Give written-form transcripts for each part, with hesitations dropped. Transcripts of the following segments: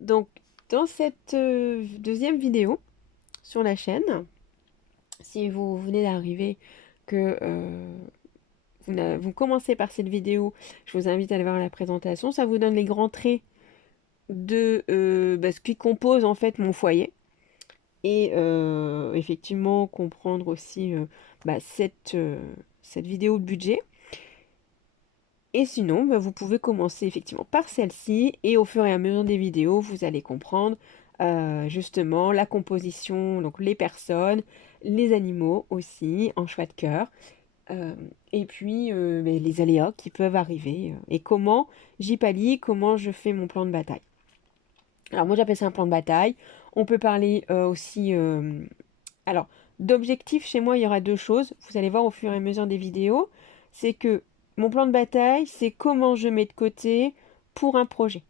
Donc, dans cette deuxième vidéo sur la chaîne, si vous venez d'arriver, que vous commencez par cette vidéo, je vous invite à aller voir la présentation. Ça vous donne les grands traits de ce qui compose en fait mon foyer. Et effectivement, comprendre aussi cette vidéo de budget. Et sinon, vous pouvez commencer effectivement par celle-ci et au fur et à mesure des vidéos, vous allez comprendre justement la composition, donc les personnes, les animaux aussi en choix de cœur, euh, et puis les aléas qui peuvent arriver et comment j'y pallie, comment je fais mon plan de bataille. Alors moi j'appelle ça un plan de bataille. On peut parler aussi, alors d'objectifs chez moi il y aura deux choses. Vous allez voir au fur et à mesure des vidéos, c'est que mon plan de bataille, c'est comment je mets de côté pour un projet.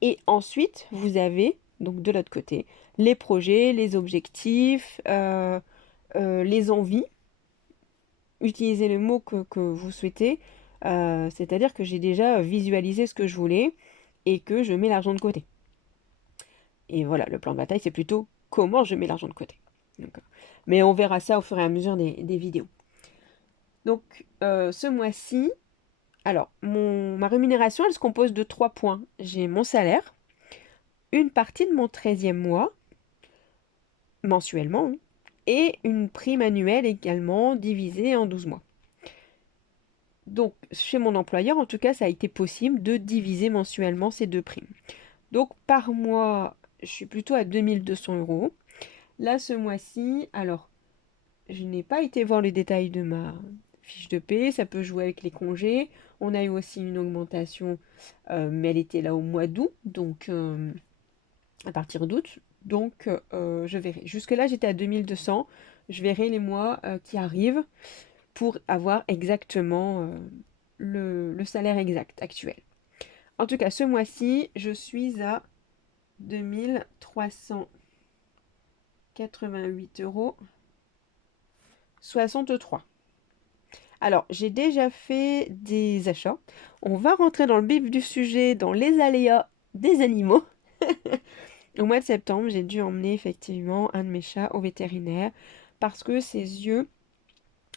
Et ensuite, vous avez, donc de l'autre côté, les projets, les objectifs, les envies. Utilisez le mot que vous souhaitez. C'est-à-dire que j'ai déjà visualisé ce que je voulais et que je mets l'argent de côté. Et voilà, le plan de bataille, c'est plutôt comment je mets l'argent de côté. Donc, mais on verra ça au fur et à mesure des vidéos. Donc, ce mois-ci, alors, ma rémunération, elle se compose de 3 points. J'ai mon salaire, une partie de mon 13e mois, mensuellement, hein, et une prime annuelle également divisée en 12 mois. Donc, chez mon employeur, en tout cas, ça a été possible de diviser mensuellement ces deux primes. Donc, par mois, je suis plutôt à 2 200 euros. Là, ce mois-ci, alors, je n'ai pas été voir les détails de ma fiche de paie, ça peut jouer avec les congés. On a eu aussi une augmentation, mais elle était là au mois d'août, donc à partir d'août. Donc je verrai. Jusque-là, j'étais à 2 200. Je verrai les mois qui arrivent pour avoir exactement le salaire exact actuel. En tout cas, ce mois-ci, je suis à 2 388,63 euros. Alors, j'ai déjà fait des achats. On va rentrer dans le vif du sujet, dans les aléas des animaux. Au mois de septembre, j'ai dû emmener effectivement un de mes chats au vétérinaire parce que ses yeux,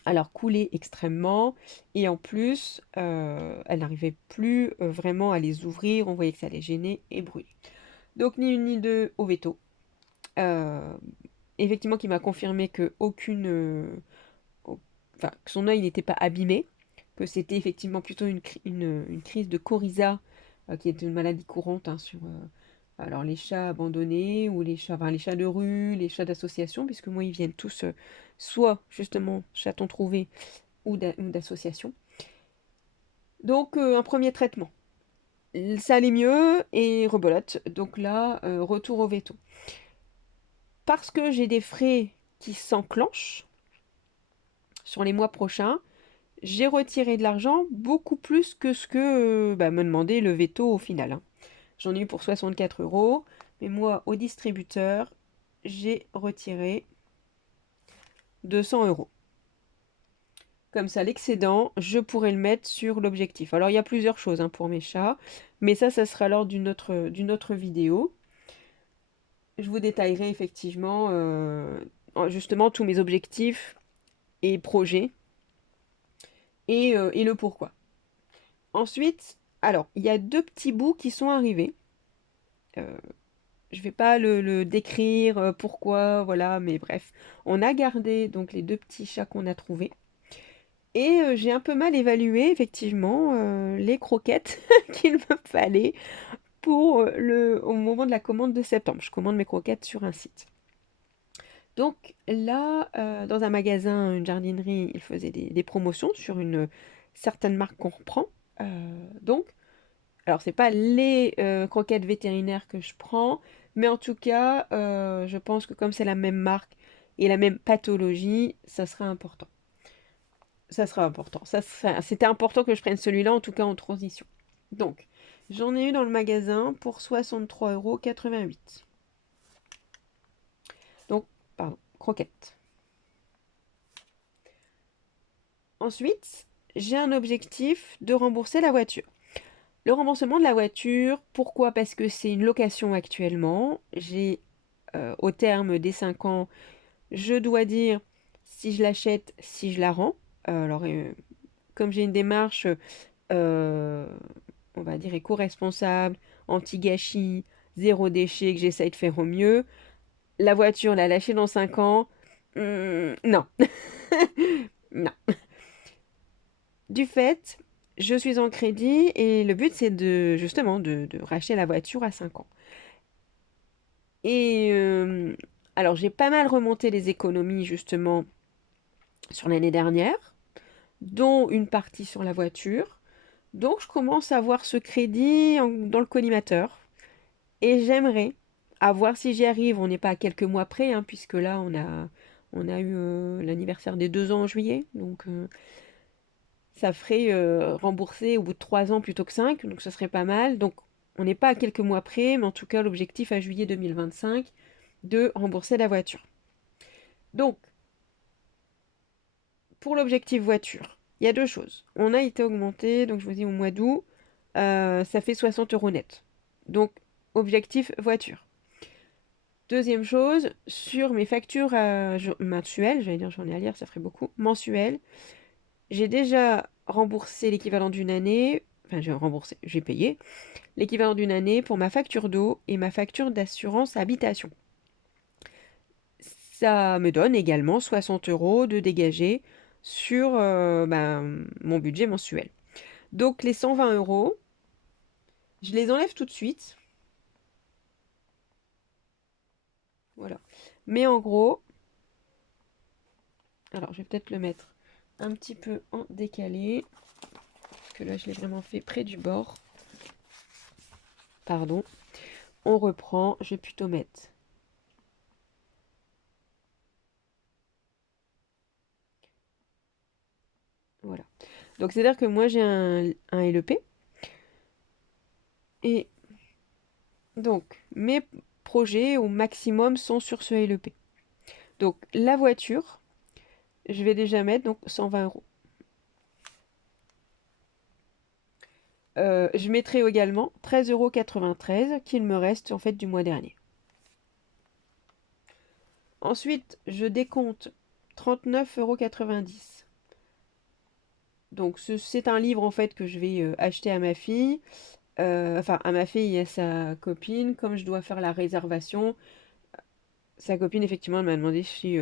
alors, coulaient extrêmement et en plus, elle n'arrivait plus vraiment à les ouvrir. On voyait que ça les gênait et brûler. Donc, ni une ni deux au veto. Euh, Effectivement, qui m'a confirmé que enfin, que son œil n'était pas abîmé, que c'était effectivement plutôt une crise de coryza, qui est une maladie courante hein, sur alors les chats abandonnés ou les chats de rue, les chats d'association, puisque moi ils viennent tous soit justement chatons trouvés ou d'association. Donc un premier traitement. Ça allait mieux et rebelote. Donc là, retour au veto. Parce que j'ai des frais qui s'enclenchent sur les mois prochains, j'ai retiré de l'argent beaucoup plus que ce que me demandait le veto au final, hein. J'en ai eu pour 64 euros, mais moi, au distributeur, j'ai retiré 200 euros. Comme ça, l'excédent, je pourrais le mettre sur l'objectif. Alors, il y a plusieurs choses hein, pour mes chats, mais ça sera lors d'une autre vidéo. Je vous détaillerai effectivement justement tous mes objectifs et projets et le pourquoi. Ensuite, alors, il y a deux petits bouts qui sont arrivés. Euh, je vais pas le décrire pourquoi, voilà, mais bref. On a gardé donc les deux petits chats qu'on a trouvés. Et j'ai un peu mal évalué effectivement les croquettes qu'il me fallait pour au moment de la commande de septembre. Je commande mes croquettes sur un site. Donc là, dans un magasin, une jardinerie, ils faisaient des promotions sur une certaine marque qu'on reprend. Donc alors, c'est pas les croquettes vétérinaires que je prends, mais en tout cas, je pense que comme c'est la même marque et la même pathologie, ça sera important. Ça sera important. C'était important que je prenne celui-là, en tout cas en transition. Donc, j'en ai eu dans le magasin pour 63,88 €. Donc, pardon, croquettes. Ensuite, j'ai un objectif de rembourser la voiture. Le remboursement de la voiture, pourquoi? Parce que c'est une location actuellement. J'ai, au terme des 5 ans, je dois dire si je l'achète, si je la rends. Alors, comme j'ai une démarche, euh, on va dire, éco-responsable, anti-gâchis, zéro déchet, que j'essaye de faire au mieux, la voiture, la lâcher dans 5 ans, non. Non. Du fait, je suis en crédit et le but, c'est de, justement, de racheter la voiture à 5 ans. Et alors, j'ai pas mal remonté les économies, justement, sur l'année dernière, dont une partie sur la voiture. Donc, je commence à avoir ce crédit dans le collimateur. Et j'aimerais, à voir si j'y arrive, on n'est pas à quelques mois près, hein, puisque là, on a eu l'anniversaire des 2 ans en juillet. Donc, ça ferait rembourser au bout de 3 ans plutôt que 5, donc ce serait pas mal. Donc on n'est pas à quelques mois près, mais en tout cas l'objectif à juillet 2025 de rembourser la voiture. Donc pour l'objectif voiture, il y a 2 choses. On a été augmenté, donc je vous dis au mois d'août, ça fait 60 euros net. Donc objectif voiture. Deuxième chose, sur mes factures mensuelles, j'allais dire j'en ai à lire, ça ferait beaucoup, mensuelles, j'ai déjà remboursé l'équivalent d'une année, enfin j'ai remboursé, j'ai payé l'équivalent d'une année pour ma facture d'eau et ma facture d'assurance habitation. Ça me donne également 60 euros de dégagés sur mon budget mensuel. Donc les 120 euros, je les enlève tout de suite. Voilà. Mais en gros, alors je vais peut-être le mettre un petit peu en décalé, parce que là je l'ai vraiment fait près du bord. Pardon. On reprend, je vais plutôt mettre. Voilà. Donc c'est-à-dire que moi j'ai un LEP. Et donc mes projets au maximum sont sur ce LEP. Donc la voiture, je vais déjà mettre donc 120 euros. Je mettrai également 13,93 € qu'il me reste en fait du mois dernier. Ensuite, je décompte 39,90 €. Donc c'est un livre en fait que je vais acheter à ma fille. Enfin, à ma fille et à sa copine. Comme je dois faire la réservation, sa copine effectivement elle m'a demandé si...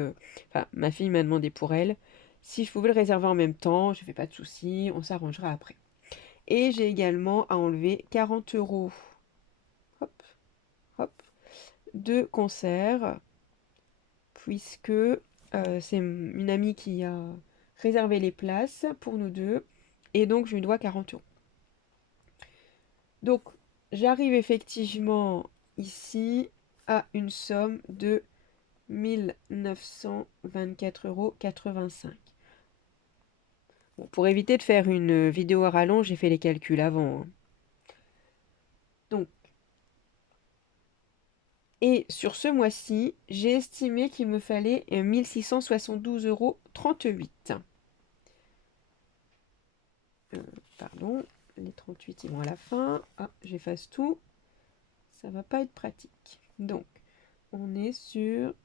enfin, ma fille m'a demandé pour elle si je pouvais le réserver en même temps. Je fais pas de souci, on s'arrangera après. Et j'ai également à enlever 40 euros, hop, hop, de concert, puisque c'est une amie qui a réservé les places pour nous deux, et donc je lui dois 40 euros. Donc j'arrive effectivement ici à une somme de 1924,85 €. Bon, pour éviter de faire une vidéo à rallonge, j'ai fait les calculs avant, hein. Donc, et sur ce mois-ci, j'ai estimé qu'il me fallait 1672,38 €. Pardon, les 38 ils vont à la fin. Ah, j'efface tout. Ça va pas être pratique. Donc, on est sur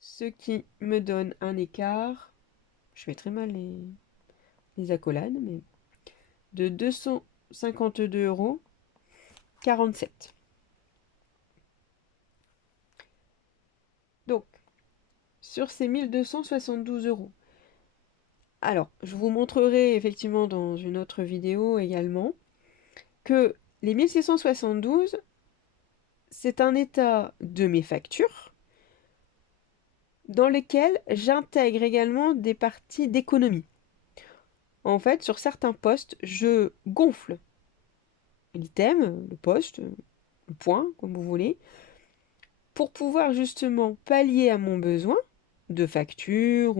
ce qui me donne un écart. Je fais très mal les accolades, mais de 252,47 €. Donc, sur ces 1272 euros. Alors, je vous montrerai effectivement dans une autre vidéo également que les 1672, c'est un état de mes factures dans lesquelles j'intègre également des parties d'économie. En fait, sur certains postes, je gonfle l'item, le poste, le point, comme vous voulez, pour pouvoir justement pallier à mon besoin de facture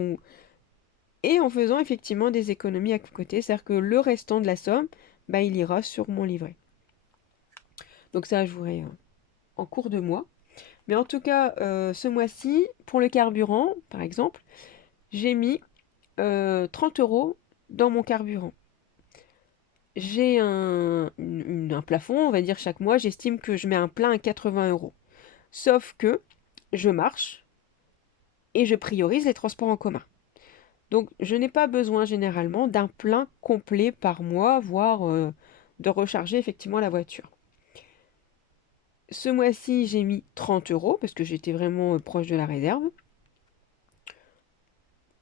et en faisant effectivement des économies à côté. C'est-à-dire que le restant de la somme, bah, il ira sur mon livret. Donc ça, je verrai en cours de mois. Mais en tout cas, ce mois-ci, pour le carburant, par exemple, j'ai mis 30 € dans mon carburant. J'ai un plafond, on va dire chaque mois, j'estime que je mets un plein à 80 euros. Sauf que je marche et je priorise les transports en commun. Donc je n'ai pas besoin généralement d'un plein complet par mois, voire de recharger effectivement la voiture. Ce mois-ci, j'ai mis 30 euros parce que j'étais vraiment proche de la réserve.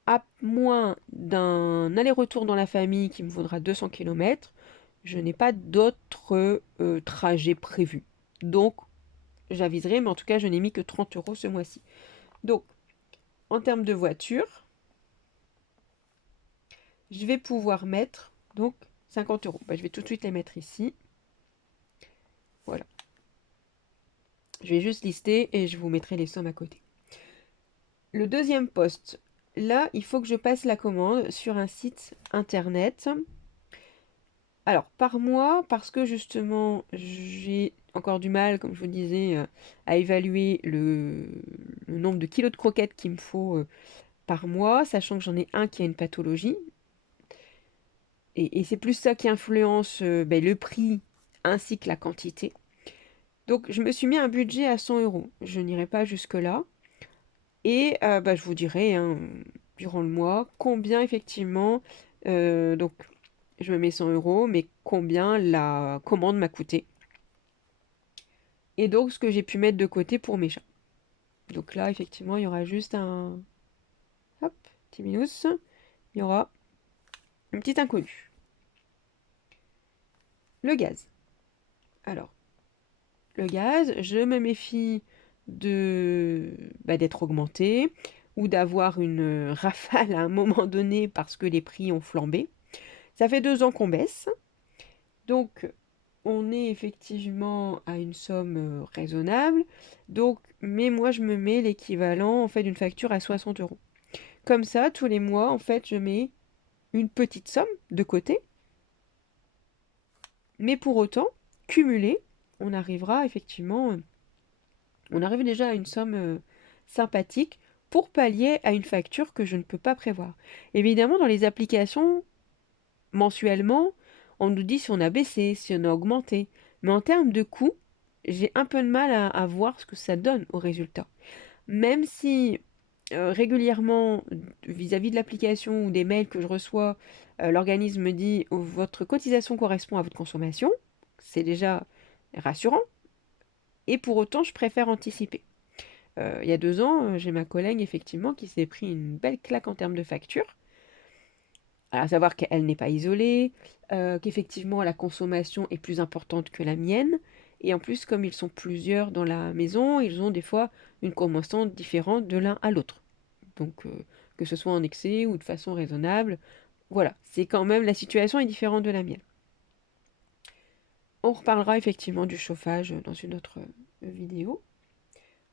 À moins d'un aller-retour dans la famille qui me vaudra 200 km, je n'ai pas d'autres trajets prévus. Donc j'aviserai, mais en tout cas, je n'ai mis que 30 euros ce mois-ci. Donc, en termes de voiture, je vais pouvoir mettre donc 50 euros. Bah, je vais tout de suite les mettre ici. Voilà. Je vais juste lister et je vous mettrai les sommes à côté. Le deuxième poste, là, il faut que je passe la commande sur un site internet. Alors, par mois, parce que justement, j'ai encore du mal, comme je vous disais, à évaluer le nombre de kilos de croquettes qu'il me faut par mois, sachant que j'en ai un qui a une pathologie. Et c'est plus ça qui influence le prix ainsi que la quantité. Donc je me suis mis un budget à 100 euros. Je n'irai pas jusque-là. Et je vous dirai hein, durant le mois combien effectivement, donc je me mets 100 euros, mais combien la commande m'a coûté. Et donc ce que j'ai pu mettre de côté pour mes chats. Donc là effectivement il y aura juste un... Hop, petit minus. Il y aura une petite inconnue. Le gaz. Alors, le gaz, je me méfie d'être augmenté ou d'avoir une rafale à un moment donné parce que les prix ont flambé. Ça fait 2 ans qu'on baisse. Donc, on est effectivement à une somme raisonnable. Donc, mais moi, je me mets l'équivalent en fait d'une facture à 60 euros. Comme ça, tous les mois, en fait, je mets une petite somme de côté. Mais pour autant, cumulé, on arrivera effectivement on arrive déjà à une somme sympathique pour pallier à une facture que je ne peux pas prévoir. Évidemment, dans les applications, mensuellement, on nous dit si on a baissé, si on a augmenté. Mais en termes de coût, j'ai un peu de mal à voir ce que ça donne au résultat. Même si régulièrement, vis-à-vis de l'application ou des mails que je reçois, l'organisme me dit votre cotisation correspond à votre consommation, c'est déjà rassurant. Et pour autant, je préfère anticiper. Il y a 2 ans, j'ai ma collègue effectivement qui s'est pris une belle claque en termes de facture. À savoir qu'elle n'est pas isolée, qu'effectivement la consommation est plus importante que la mienne. Et en plus, comme ils sont plusieurs dans la maison, ils ont des fois une consommation différente de l'un à l'autre. Donc, que ce soit en excès ou de façon raisonnable, voilà, c'est quand même, la situation est différente de la mienne. On reparlera effectivement du chauffage dans une autre vidéo.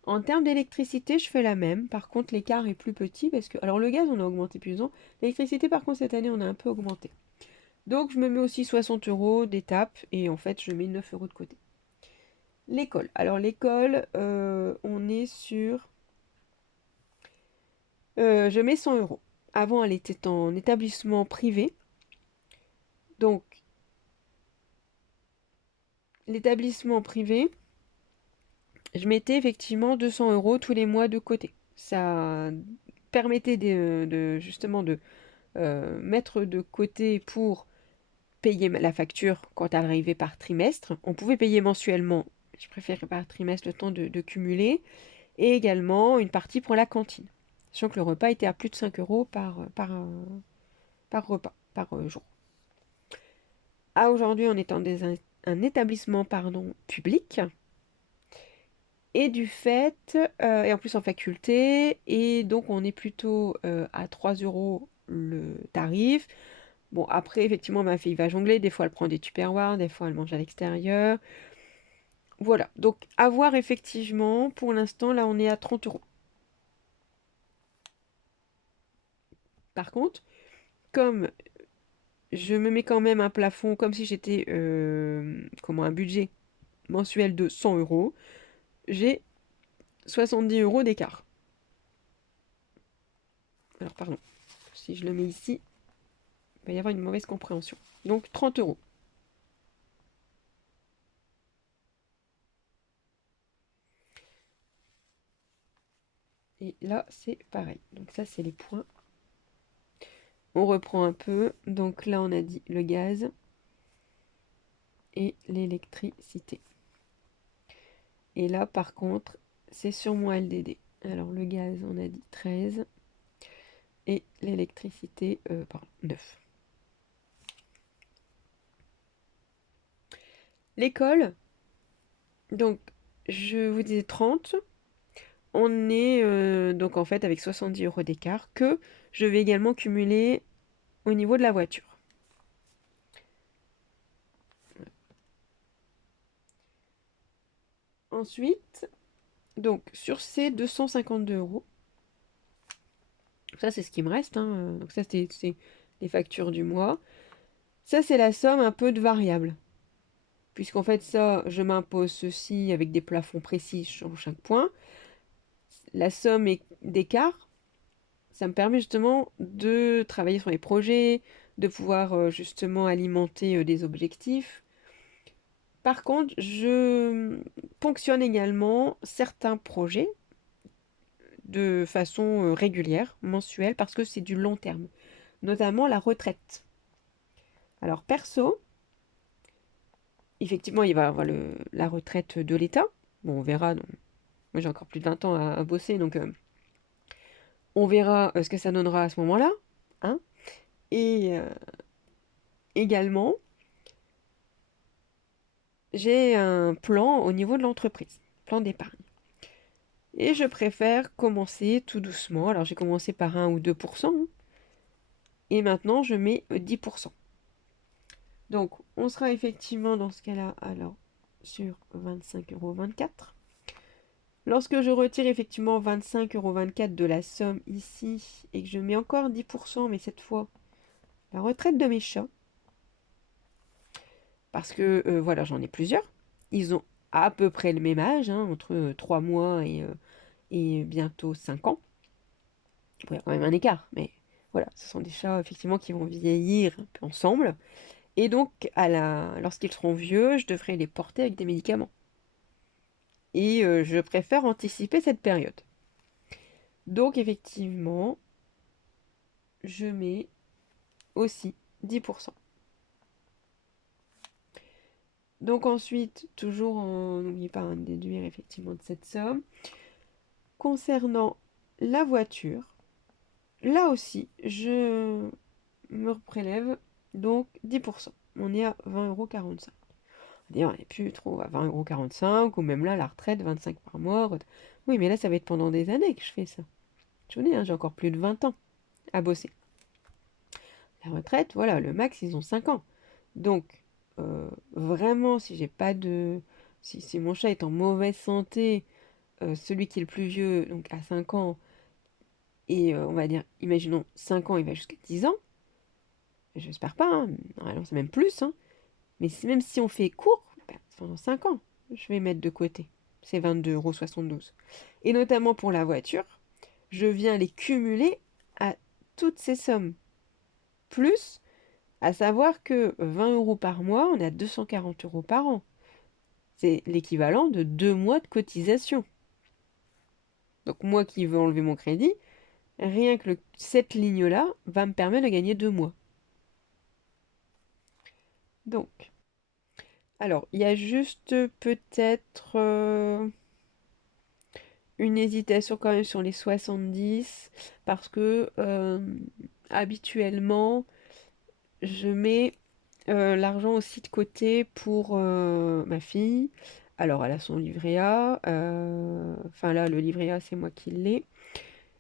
En termes d'électricité, je fais la même. Par contre, l'écart est plus petit parce que... Alors, le gaz, on a augmenté plus ans. L'électricité, par contre, cette année, on a un peu augmenté. Donc, je me mets aussi 60 euros d'étape et en fait, je mets 9 euros de côté. L'école. Alors, l'école, on est sur... je mets 100 euros. Avant, elle était en établissement privé. Donc, l'établissement privé, je mettais effectivement 200 euros tous les mois de côté. Ça permettait justement de mettre de côté pour payer la facture quand elle arrivait par trimestre. On pouvait payer mensuellement, je préfère par trimestre le temps de cumuler, et également une partie pour la cantine. Sachant que le repas était à plus de 5 euros par repas, par jour. À aujourd'hui, on est en un établissement public. Et du fait, et en plus en faculté, et donc on est plutôt à 3 euros le tarif. Bon, après, effectivement, ma fille va jongler. Des fois, elle prend des tupperwares, des fois, elle mange à l'extérieur. Voilà. Donc, à voir, effectivement. Pour l'instant, là, on est à 30 euros. Par contre, comme je me mets quand même un plafond, comme si j'étais, un budget mensuel de 100 euros, j'ai 70 euros d'écart. Alors, pardon. Si je le mets ici, va y avoir une mauvaise compréhension. Donc 30 euros. Et là, c'est pareil. Donc ça, c'est les points. On reprend un peu. Donc là, on a dit le gaz et l'électricité. Et là, par contre, c'est sur mon LDD. Alors, le gaz, on a dit 13. Et l'électricité, pardon, 9. L'école, donc, je vous disais 30. On est donc en fait avec 70 euros d'écart que je vais également cumuler au niveau de la voiture. Ensuite, donc sur ces 252 euros, ça c'est ce qui me reste, hein, donc ça c'est les factures du mois. Ça c'est la somme un peu de variables. Puisqu'en fait ça, je m'impose ceci avec des plafonds précis sur chaque point. La somme d'écart, ça me permet justement de travailler sur les projets, de pouvoir justement alimenter des objectifs. Par contre, je ponctionne également certains projets de façon régulière, mensuelle, parce que c'est du long terme, notamment la retraite. Alors perso, effectivement, il va y avoir la retraite de l'État. Bon, on verra. Donc, moi, j'ai encore plus de 20 ans à bosser, donc on verra ce que ça donnera à ce moment-là. Hein. Et également, j'ai un plan au niveau de l'entreprise, plan d'épargne. Et je préfère commencer tout doucement. Alors j'ai commencé par 1 ou 2%, hein, et maintenant je mets 10%. Donc on sera effectivement dans ce cas-là alors sur 25,24 €. Lorsque je retire effectivement 25,24 € de la somme ici et que je mets encore 10%, mais cette fois la retraite de mes chats, parce que voilà, j'en ai plusieurs. Ils ont à peu près le même âge, hein, entre 3 mois et bientôt 5 ans. Il y a quand même un écart, mais voilà, ce sont des chats effectivement qui vont vieillir un peu ensemble. Et donc, lorsqu'ils seront vieux, je devrais les porter avec des médicaments. Et je préfère anticiper cette période. Donc, effectivement, je mets aussi 10%. Donc ensuite, toujours, n'oubliez pas de déduire effectivement de cette somme. Concernant la voiture, là aussi, je me prélève donc 10%. On est à 20,45 €. D'ailleurs, on n'est plus trop à 20,45 € ou même là, la retraite, 25 par mois. Oui, mais là, ça va être pendant des années que je fais ça. Je vous dis, hein, j'ai encore plus de 20 ans à bosser. La retraite, voilà, le max, ils ont 5 ans. Donc, vraiment, si j'ai pas de... Si mon chat est en mauvaise santé, celui qui est le plus vieux, donc à 5 ans, et on va dire, imaginons 5 ans, il va jusqu'à 10 ans, j'espère pas, hein, alors c'est même plus, hein, mais même si on fait court, ben, pendant 5 ans, je vais mettre de côté ces 22,72 €. Et notamment pour la voiture, je viens les cumuler à toutes ces sommes. Plus, à savoir que 20 € par mois, on est à 240 € par an. C'est l'équivalent de 2 mois de cotisation. Donc moi qui veux enlever mon crédit, rien que cette ligne-là va me permettre de gagner 2 mois. Donc, alors, il y a juste peut-être une hésitation quand même sur les 70 parce que habituellement, je mets l'argent aussi de côté pour ma fille. Alors, elle a son livret A. Enfin là, le livret A, c'est moi qui l'ai.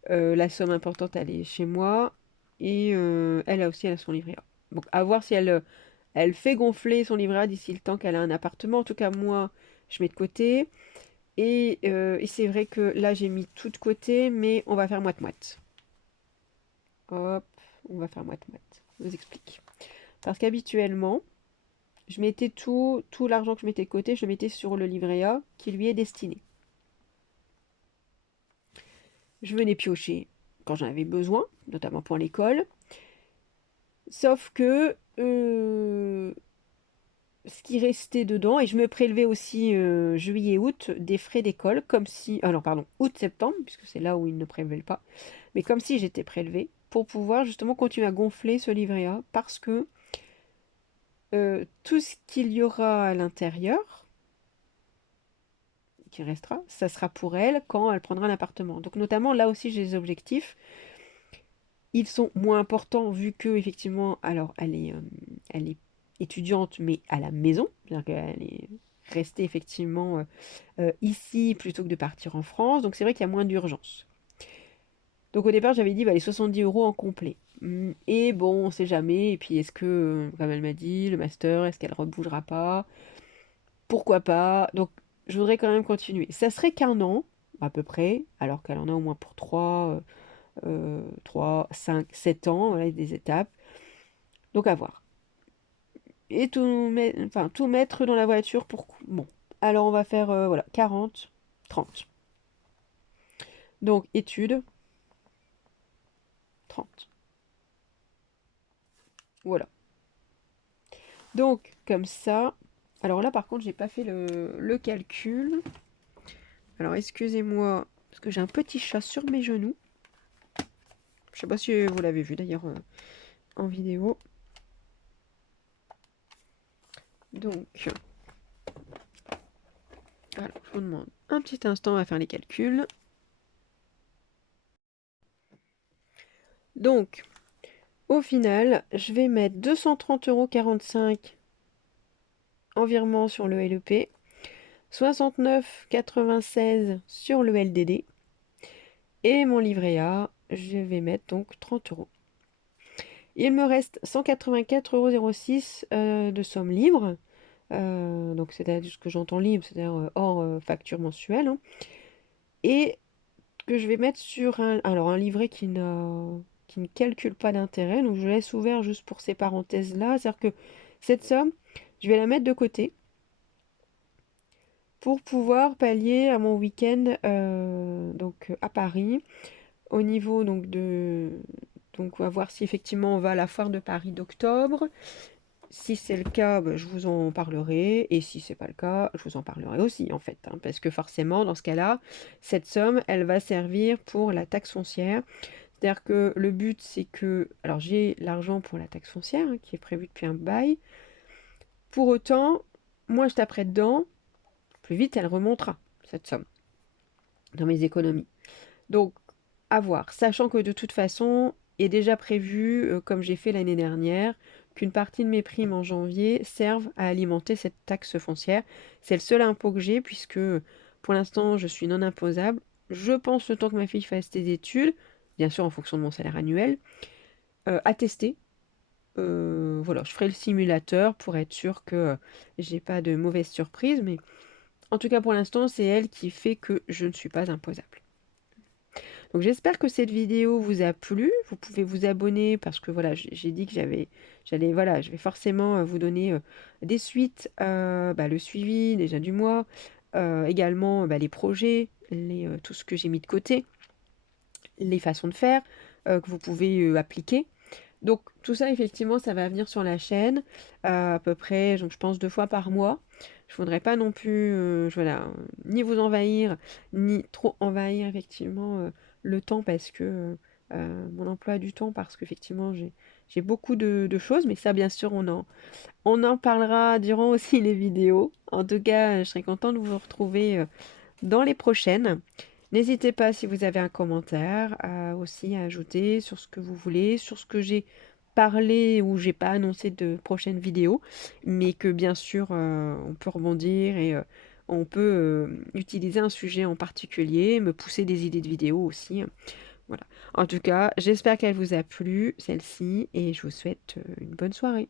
La somme importante, elle est chez moi. Et elle a son livret A. Donc, à voir si elle fait gonfler son livret A d'ici le temps qu'elle a un appartement. En tout cas, moi, je mets de côté. Et c'est vrai que là, j'ai mis tout de côté, mais on va faire moite-moite. Hop, on va faire moite-moite. Je vous explique. Parce qu'habituellement, je mettais tout l'argent que je mettais de côté, je le mettais sur le livret A qui lui est destiné. Je venais piocher quand j'en avais besoin, notamment pour l'école. Sauf que ce qui restait dedans, et je me prélevais aussi juillet-août des frais d'école, comme si, ah non, pardon, août-septembre, puisque c'est là où ils ne prélevaient pas, mais comme si j'étais prélevée, pour pouvoir justement continuer à gonfler ce livret A, parce que tout ce qu'il y aura à l'intérieur, qui restera, ça sera pour elle quand elle prendra un appartement. Donc notamment, là aussi, j'ai des objectifs. Ils sont moins importants vu que, effectivement, alors elle est étudiante, mais à la maison, c'est-à-dire qu'elle est restée effectivement ici plutôt que de partir en France. Donc c'est vrai qu'il y a moins d'urgence. Donc au départ, j'avais dit bah, les 70 euros en complet. Et bon, on sait jamais. Et puis est-ce que, comme elle m'a dit, le master, est-ce qu'elle rebougera pas? Pourquoi pas? Donc je voudrais quand même continuer. Ça serait qu'un an, à peu près, alors qu'elle en a au moins pour 3, 5, 7 ans, voilà, des étapes. Donc à voir. Et enfin, tout mettre dans la voiture pour... Bon, alors on va faire voilà, 40, 30. Donc études, 30. Voilà. Donc comme ça... Alors là par contre j'ai pas fait le calcul. Alors excusez-moi, parce que j'ai un petit chat sur mes genoux. Je sais pas si vous l'avez vu d'ailleurs en vidéo. Donc, alors, je vous demande un petit instant, on va faire les calculs. Donc, au final, je vais mettre 230,45 € en virement sur le LEP, 69,96 € sur le LDD, et mon livret A, je vais mettre donc 30 €. Il me reste 184,06 € de somme libre, donc c'est-à-dire ce que j'entends libre, c'est-à-dire hors facture mensuelle, hein, et que je vais mettre sur alors un livret qui ne calcule pas d'intérêt, donc je laisse ouvert juste pour ces parenthèses-là, c'est-à-dire que cette somme, je vais la mettre de côté pour pouvoir pallier à mon week-end donc à Paris, au niveau donc on va voir si effectivement on va à la foire de Paris d'octobre. Si c'est le cas, bah, je vous en parlerai, et si c'est pas le cas, je vous en parlerai aussi en fait, hein, parce que forcément dans ce cas-là, cette somme, elle va servir pour la taxe foncière. C'est-à-dire que le but, c'est que, alors j'ai l'argent pour la taxe foncière hein, qui est prévu depuis un bail. Pour autant, moi je taperai dedans, plus vite elle remontera cette somme dans mes économies. Donc à voir, sachant que de toute façon, il est déjà prévu, comme j'ai fait l'année dernière, qu'une partie de mes primes en janvier servent à alimenter cette taxe foncière. C'est le seul impôt que j'ai, puisque pour l'instant, je suis non imposable. Je pense le temps que ma fille fasse ses études, bien sûr en fonction de mon salaire annuel, à tester. Voilà, je ferai le simulateur pour être sûr que j'ai pas de mauvaises surprises, mais en tout cas pour l'instant, c'est elle qui fait que je ne suis pas imposable. Donc j'espère que cette vidéo vous a plu. Vous pouvez vous abonner parce que voilà, j'ai dit que voilà, je vais forcément vous donner des suites, bah, le suivi déjà du mois, également bah, les projets, tout ce que j'ai mis de côté, les façons de faire que vous pouvez appliquer. Donc tout ça effectivement ça va venir sur la chaîne à peu près donc je pense 2 fois par mois. Je voudrais pas non plus voilà, ni vous envahir ni trop envahir effectivement le temps parce que mon emploi du temps parce qu'effectivement j'ai beaucoup de choses mais ça bien sûr on en parlera durant aussi les vidéos. En tout cas je serais contente de vous retrouver dans les prochaines. N'hésitez pas si vous avez un commentaire aussi à ajouter sur ce que vous voulez, sur ce que j'ai parlé ou j'ai pas annoncé de prochaines vidéos, mais que bien sûr on peut rebondir et on peut utiliser un sujet en particulier, me pousser des idées de vidéos aussi. Voilà. En tout cas, j'espère qu'elle vous a plu, celle-ci, et je vous souhaite une bonne soirée.